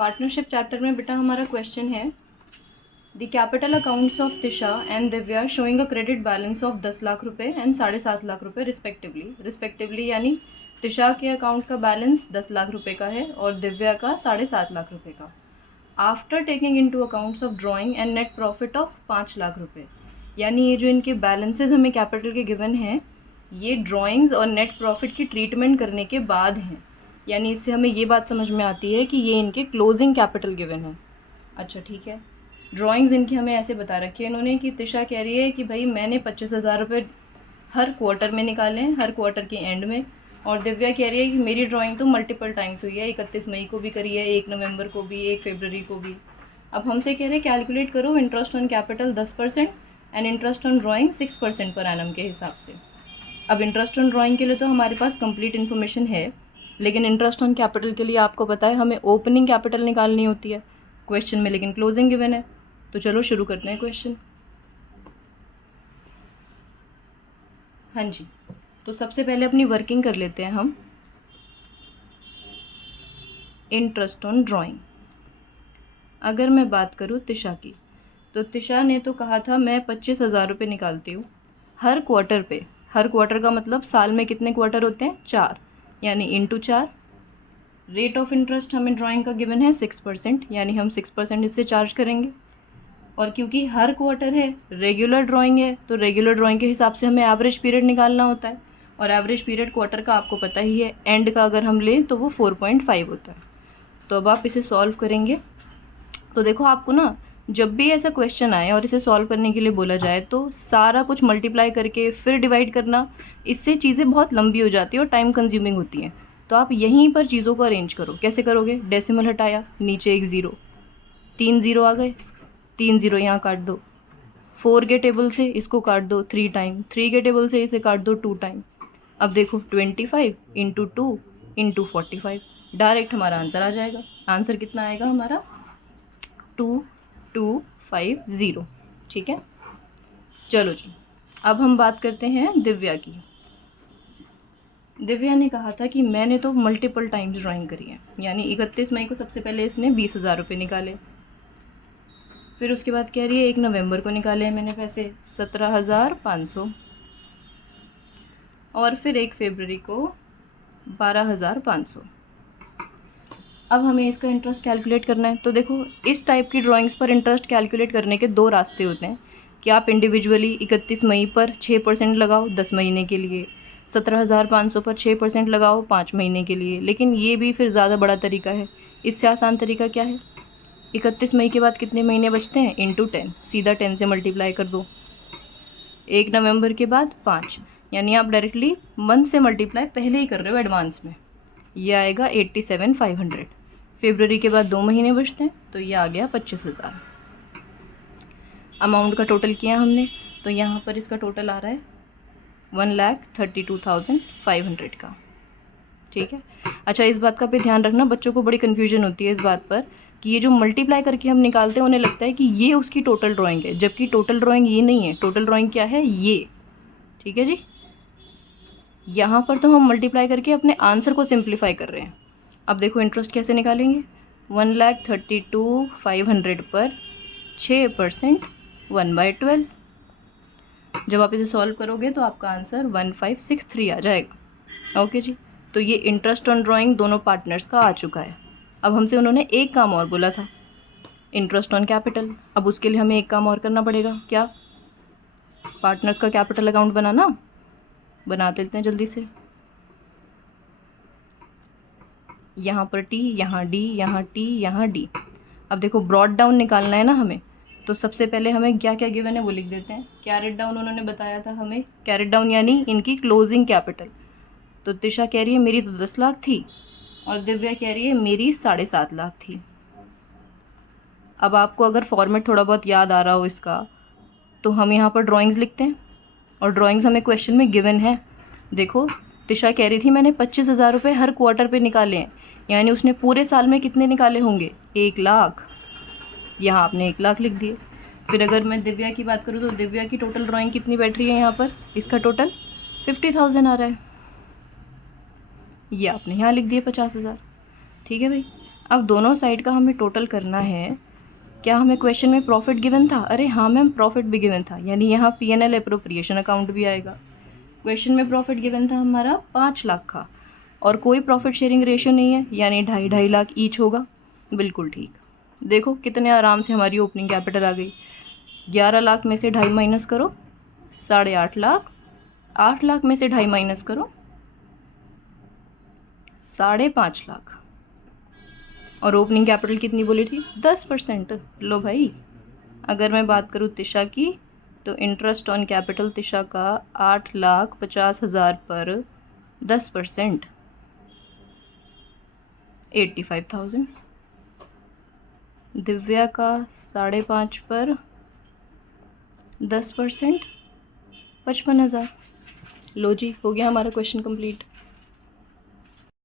Partnership chapter में बेटा हमारा क्वेश्चन है the capital accounts of Tisha and Divya showing a credit balance of 10 lakh रुपए एंड 7.5 लाख रुपए रिस्पेक्टिवली यानी तिशा के अकाउंट का बैलेंस 10 लाख रुपए का है और दिव्या का 7.5 लाख रुपए का। After taking into accounts of drawing and net profit of 5 lakh रुपए, यानी ये जो इनके बैलेंसेज हमें कैपिटल के गिवन हैं ये ड्राइंग्स और नेट प्रॉफिट की ट्रीटमेंट करने के बाद हैं, यानी इससे हमें ये बात समझ में आती है कि ये इनके क्लोजिंग कैपिटल गिवन है। अच्छा ठीक है, ड्राइंग्स इनकी हमें ऐसे बता रखी है इन्होंने कि तिशा कह रही है कि भाई मैंने 25,000 रुपये हर क्वार्टर में निकाले हैं, हर क्वार्टर के एंड में, और दिव्या कह रही है कि मेरी ड्राइंग तो मल्टीपल टाइम्स हुई है, 31 मई को भी करी है, 1 नवंबर को भी, 1 फरवरी को भी। अब हमसे कह रहे हैं कैलकुलेट करो interest on capital 10% and interest on drawing 6% per annum के हिसाब से। अब इंटरेस्ट ऑन ड्राइंग के लिए तो हमारे पास कंप्लीट इन्फॉर्मेशन है, लेकिन इंटरेस्ट ऑन कैपिटल के लिए आपको पता है हमें ओपनिंग कैपिटल निकालनी होती है क्वेश्चन में, लेकिन क्लोजिंग गिवन है। तो चलो शुरू करते हैं क्वेश्चन। हाँ जी, तो सबसे पहले अपनी वर्किंग कर लेते हैं हम। इंटरेस्ट ऑन ड्राइंग, अगर मैं बात करूँ तिशा की, तो तिशा ने तो कहा था मैं 25,000 रुपये निकालती हूँ हर क्वार्टर पे। हर क्वार्टर का मतलब साल में कितने क्वार्टर होते हैं? 4, यानी इंटू 4। रेट ऑफ इंटरेस्ट हमें ड्राइंग का गिवन है 6%, यानी हम 6% इससे चार्ज करेंगे। और क्योंकि हर क्वार्टर है, रेगुलर ड्राइंग है, तो रेगुलर ड्राइंग के हिसाब से हमें एवरेज पीरियड निकालना होता है, और एवरेज पीरियड क्वार्टर का आपको पता ही है, एंड का अगर हम लें तो वो 4.5 होता है। तो अब आप इसे सॉल्व करेंगे तो देखो आपको ना जब भी ऐसा क्वेश्चन आए और इसे सॉल्व करने के लिए बोला जाए तो सारा कुछ मल्टीप्लाई करके फिर डिवाइड करना, इससे चीज़ें बहुत लंबी हो जाती है और टाइम कंज्यूमिंग होती हैं। तो आप यहीं पर चीज़ों को अरेंज करो। कैसे करोगे? डेसिमल हटाया, नीचे एक ज़ीरो, 3 ज़ीरो आ गए, 3 ज़ीरो यहाँ काट दो। 4 के टेबल से इसको काट दो 3 टाइम, 3 के टेबल से इसे काट दो 2 टाइम। अब देखो 25 इंटू 2 इंटू 45, डायरेक्ट हमारा आंसर आ जाएगा। आंसर कितना आएगा हमारा? 2250। ठीक है, चलो जी, अब हम बात करते हैं दिव्या की। दिव्या ने कहा था कि मैंने तो मल्टीपल टाइम्स ड्राइंग करी है, यानी 31 मई को सबसे पहले इसने 20,000 रुपये निकाले, फिर उसके बाद कह रही है 1 नवंबर को निकाले हैं मैंने पैसे 17,500, और फिर 1 फरवरी को 12,500। अब हमें इसका इंटरेस्ट कैलकुलेट करना है। तो देखो इस टाइप की ड्राइंग्स पर इंटरेस्ट कैलकुलेट करने के 2 रास्ते होते हैं कि आप इंडिविजुअली 31 मई पर 6% लगाओ 10 महीने के लिए, 17,500 पर 6% लगाओ 5 महीने के लिए, लेकिन ये भी फिर ज़्यादा बड़ा तरीका है। इससे आसान तरीका क्या है? 31 मई के बाद कितने महीने बचते हैं? इंटू 10, सीधा 10 से मल्टीप्लाई कर दो। 1 नवंबर के बाद 5, यानी आप डायरेक्टली मंथ से मल्टीप्लाई पहले ही कर रहे हो एडवांस में, ये आएगा 87,500। फरवरी के बाद 2 महीने बचते हैं, तो ये आ गया 25,000। अमाउंट का टोटल किया हमने, तो यहाँ पर इसका टोटल आ रहा है 1,32,500 का। ठीक है, अच्छा इस बात का भी ध्यान रखना, बच्चों को बड़ी कन्फ्यूजन होती है इस बात पर कि ये जो मल्टीप्लाई करके हम निकालते हैं उन्हें लगता है कि ये उसकी टोटल ड्राइंग है, जबकि टोटल ड्राइंग ये नहीं है। टोटल ड्राइंग क्या है? ये। ठीक है जी, यहाँ पर तो हम मल्टीप्लाई करके अपने आंसर को सिंप्लीफाई कर रहे हैं। अब देखो इंटरेस्ट कैसे निकालेंगे? 1,32,500 पर 6% 1/12। जब आप इसे सॉल्व करोगे तो आपका आंसर 1563 आ जाएगा। ओके जी, तो ये इंटरेस्ट ऑन ड्राइंग दोनों पार्टनर्स का आ चुका है। अब हमसे उन्होंने एक काम और बोला था, इंटरेस्ट ऑन कैपिटल। अब उसके लिए हमें एक काम और करना पड़ेगा। क्या? पार्टनर्स का कैपिटल अकाउंट बनाना। बना देते हैं जल्दी से। यहाँ पर टी, यहाँ डी, यहाँ टी, यहाँ डी। अब देखो ब्रॉड डाउन निकालना है ना हमें, तो सबसे पहले हमें क्या क्या गिवन है वो लिख देते हैं। कैरेट डाउन उन्होंने बताया था हमें, कैरेट डाउन यानी इनकी क्लोजिंग कैपिटल। तो तिशा कह रही है मेरी तो 10 लाख थी और दिव्या कह रही है मेरी 7.5 लाख थी। अब आपको अगर फॉर्मेट थोड़ा बहुत याद आ रहा हो इसका, तो हम यहाँ पर ड्राइंग्स लिखते हैं, और ड्राइंग्स हमें क्वेश्चन में गिवन है। देखो तिशा कह रही थी मैंने 25,000 रुपये हर क्वार्टर पे निकाले हैं, यानी उसने पूरे साल में कितने निकाले होंगे? 1 लाख। यहाँ आपने 1 लाख लिख दिए। फिर अगर मैं दिव्या की बात करूँ तो दिव्या की टोटल ड्राइंग कितनी बैठ रही है यहाँ पर? इसका टोटल 50,000 आ रहा है, ये आपने यहाँ लिख दिए 50,000। ठीक है भाई, अब दोनों साइड का हमें टोटल करना है। क्या हमें क्वेश्चन में प्रॉफिट गिवन था? अरे हाँ मैम, प्रॉफिट भी गिवन था, यानी यहाँ P&L एप्रोप्रिएशन अकाउंट भी आएगा। क्वेश्चन में प्रॉफिट गिवन था हमारा 5 लाख का, और कोई प्रॉफिट शेयरिंग रेशियो नहीं है, यानी 2.5 लाख ईच होगा। बिल्कुल ठीक। देखो कितने आराम से हमारी ओपनिंग कैपिटल आ गई। 11 लाख में से 2.5 माइनस करो, 8.5 लाख। 8 लाख में से 2.5 माइनस करो, 5.5 लाख। और ओपनिंग कैपिटल कितनी बोली थी? 10%। लो भाई, अगर मैं बात करूँ तिशा की, तो इंटरेस्ट ऑन कैपिटल तिशा का 8,50,000 पर 10%, 85,000। दिव्या का 5.5 पर 10%, 55,000। लो जी, हो गया हमारा क्वेश्चन कंप्लीट।